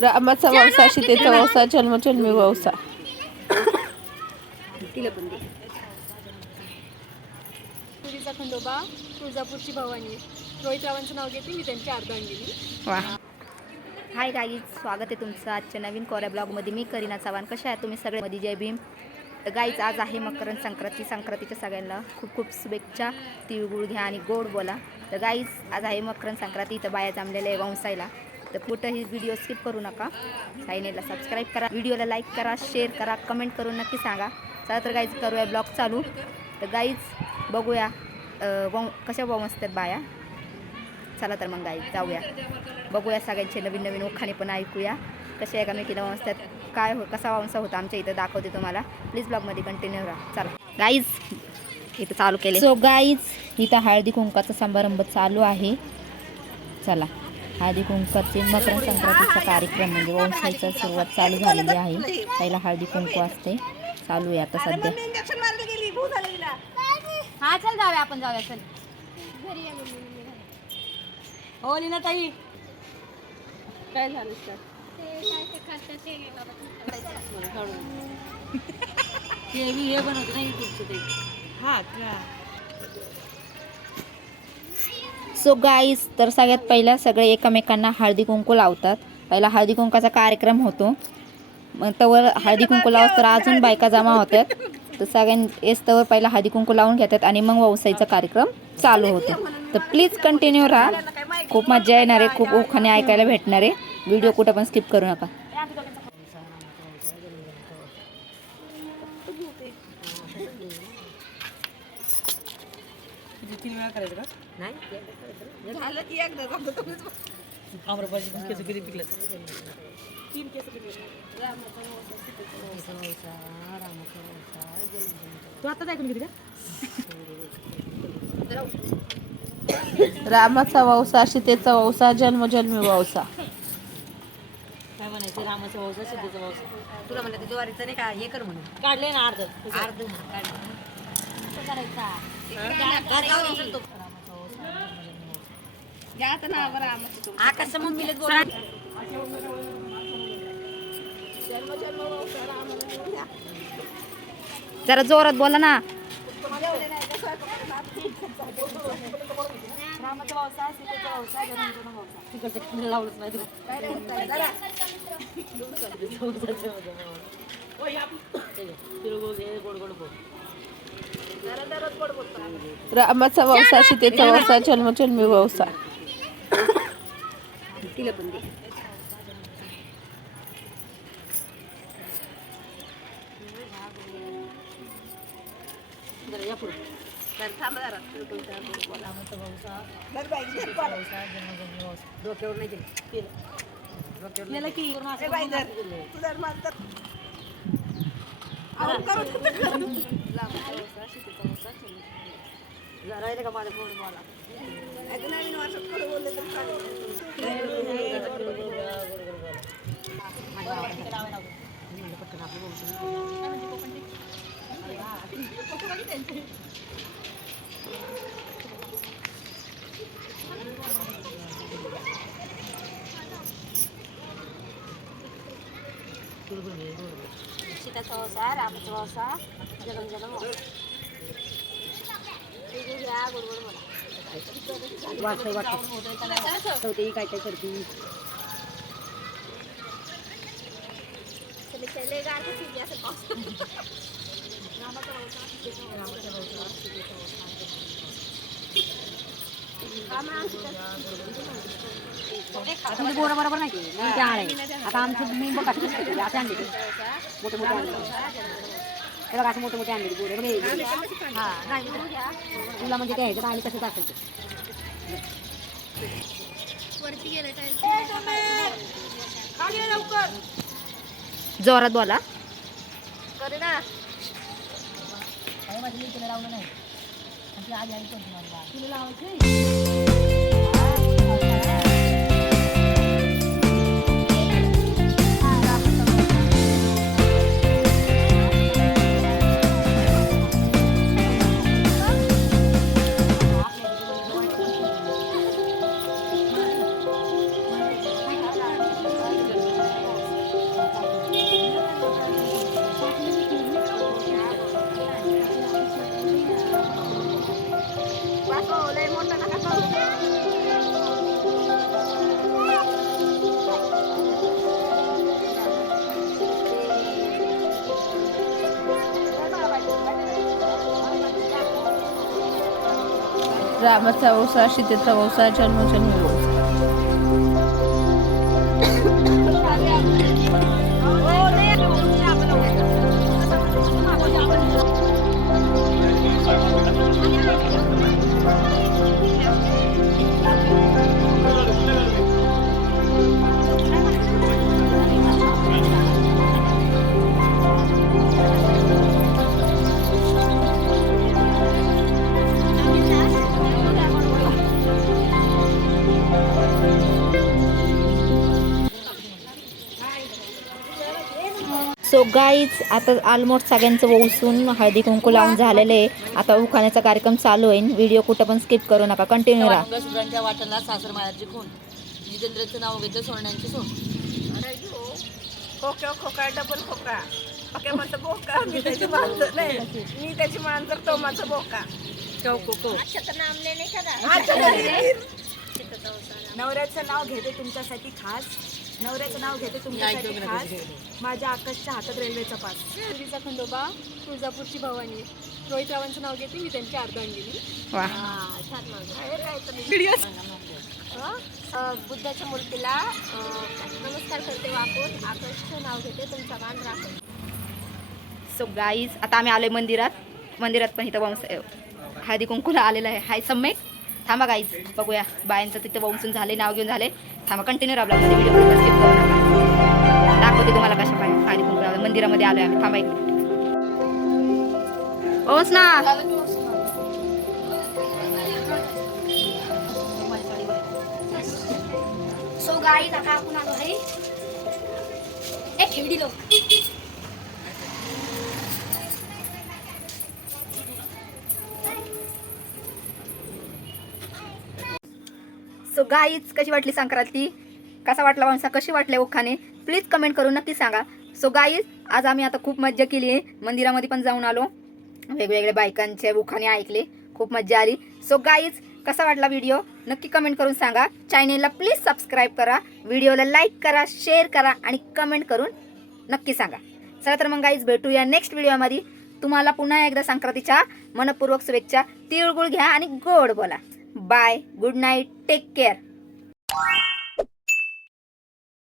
रामाचा वंसा सीतेचा वंसा जन्मजन्मी वंसा. पुरीचा खंडोबा, तुळजापूरची भवानी. रोहित रावांचं नाव घेते मी, त्यांची अर्धांगिनी. वा. हाय गाईज, स्वागत आहे तुमचं आजच्या नवीन कोऱ्या ब्लॉगमध्ये. मी करीना चव्हाण. कशा आहे तुम्ही सगळे? मध्ये जय भीम. तर गाईज, आज आहे मकर संक्रांती. संक्रांतीच्या सगळ्यांना खूप खूप शुभेच्छा. तिळगुळ घ्या आणि गोड बोला. तर गाईज, आज आहे मकर संक्रांती. इथं बाया जमलेल्या आहे वंसायला. तर कुठंही व्हिडिओ स्किप करू नका. चॅनेलला सबस्क्राईब करा, व्हिडिओला लाईक करा, शेअर करा, कमेंट करून नक्की सांगा. चला तर गाईज, करूया ब्लॉग चालू. तर गाईज, बघूया कशा वंसतात बाया. चला तर मग गाईज जाऊया, बघूया सगळ्यांचे नवीन नवीन उखाणे पण ऐकूया. कसे एकामेकीला वंसतात, काय कसा वंसा होता आमच्या इथं दाखवते तुम्हाला. प्लीज ब्लॉगमध्ये कंटिन्यू राहा. चला गाईज, इथं चालू केले. सो गाईज, इथं हळदी कुंकाचा समारंभ चालू आहे. चला, हळदी कुंकाचे मकर संक्रांतीचा कार्यक्रम म्हणजे वंसायचा सुरुवात चालू झालेली आहे. पहिला हळदी कुंकू असते, चालू आहे आता सध्या. हा चल जाऊया, आपण जाऊया. चल हो लीना ताई, काय झालं सर? हे बनवते ना युट्यूबचं ते. हा. सो गाईज, तर सगळ्यात पहिला सगळे एकमेकांना हळदी कुंकू लावतात. पहिला हळदी कुंकाचा कार्यक्रम होतो. मग तवर हळदी कुंकू लावस तर अजून बायका जमा होतात. तर सगळ्यांवर पहिला हळदी कुंकू लावून घेतात आणि मग वंसायचा कार्यक्रम चालू होतो. तर प्लीज कंटिन्यू राहा, खूप मजा येणार आहे, खूप उखाणे ऐकायला भेटणार आहे. व्हिडिओ कुठं पण स्किप करू नका. तीन वेळा करायचं का? नाही झालं की एकदा झालं. तुम्हीच आम्रपाची केस किती पिकलं? 3 केस पिकले. तू आताच ऐकून घेते का? रामाचा वंसा सीतेचा वंसा जन्मजन्मी वंसा. काय म्हणायचं? रामाचा वंसा सीतेचा वंसा. तुला म्हणलं ज्वारीचं नाही का हे कर म्हणून काढले ना अर्ध काढलं. करायचा आकाश मम्मीला जरा जोरात बोला ना. रामाचा वंसा सीतेचा वंसा जन्मजन्मी वंसा. तिकडचं लावलंच नाही तुला. रामाचा वंसा सीतेचा वंसा जन्मजन्मी वंसा. तिला पण दे. जरा या पुढे. डोक्यावर नाही केलं. डोक्यावर की राहिले का माझ्या फोन मला सीताचा वंसा, रामाचा वंसा, जन्मजन्म वाटतं काय काय करते. बोरा बरोबर नाही ते आहे. आता आमचे मी बघ असे आणले मोठे मोठे आणले. त्याला असं मोठे मोठे आणले बोरे बघ. हा तुला म्हणजे काय आहे आणि कसं दाखवते. जोरात बोला. लावलं नाही आधी आई तुला लावायचं. रामाचा वौसा सीतेचा वौसा जन्मोजन्मी वौसा. सो गाईज आता ऑलमोस्ट सगळ्यांचं वौसून हळदी कुंकू लावून झालेलं आहे. आता उखाण्याचा कार्यक्रम चालू आहे. व्हिडिओ कुठं पण स्किप करू नका, कंटिन्यू राहा. मंगळसूत्रांच्या वाटणला सासर मायाची खून, जितेंद्रचं नाव घेतं सोन्यांची सोन. खोक्या खोका डबल खोका खोक्या माझं बोका मी त्याची मांजर नाही मी त्याची मांजर तो माझा बोका नवऱ्याचं नाव घेते तुमच्यासाठी खास, नवऱ्याचं नाव घेते तुमच्यासाठी खास, माझ्या आकाशच्या हातात रेल्वेचा पास. पुरीचा खंडोबा, तुळजापूरची भवानी, रोहित रावांचं नाव घेते मी त्यांची अर्धांगिनी. वा. बुद्धाच्या मूर्तीला नमस्कार करते वाकून, आकाशचं नाव घेते तुमचा मान राखून. सो गाईज आता आम्ही आलोय मंदिरात. मंदिरात पण इथं वंश हळदी कुंकूला आलेलं आहे. हाय सम्यक. थांबा गाईज बघूया बायांचं तिथं वंशून झाले, नाव घेऊन झाले. थांबा कंटिन्यू राबला व्हिडिओ स्किप करू नका. दाखवते तुम्हाला कशा पाय हळदी कुंकू मंदिरामध्ये आलोय आम्ही. थांबा एक ओस ना. सो गाईज आता आपण आलो आहे एक खेळडी लोक. सो गाईज कशी वाटली संक्रांती, कसा वाटला वंसा, कशी वाटले उखाणे, प्लीज कमेंट करून नक्की सांगा. सो गाईज आज आम्ही आता खूप मज्जा केली आहे. मंदिरामध्ये पण जाऊन आलो, वेगवेगळ्या बायकांचे उखाणे ऐकले, खूप मज्जा आली. सो गाईज कसा वाटला व्हिडिओ नक्की कमेंट करून सांगा. चॅनेलला प्लीज सबस्क्राईब करा, व्हिडिओला लाईक करा, शेअर करा आणि कमेंट करून नक्की सांगा. चला तर मग गाईज भेटूया नेक्स्ट व्हिडिओमध्ये. तुम्हाला पुन्हा एकदा संक्रांतीच्या मनपूर्वक शुभेच्छा. तिळगुळ घ्या आणि गोड बोला. Bye, good night, take care.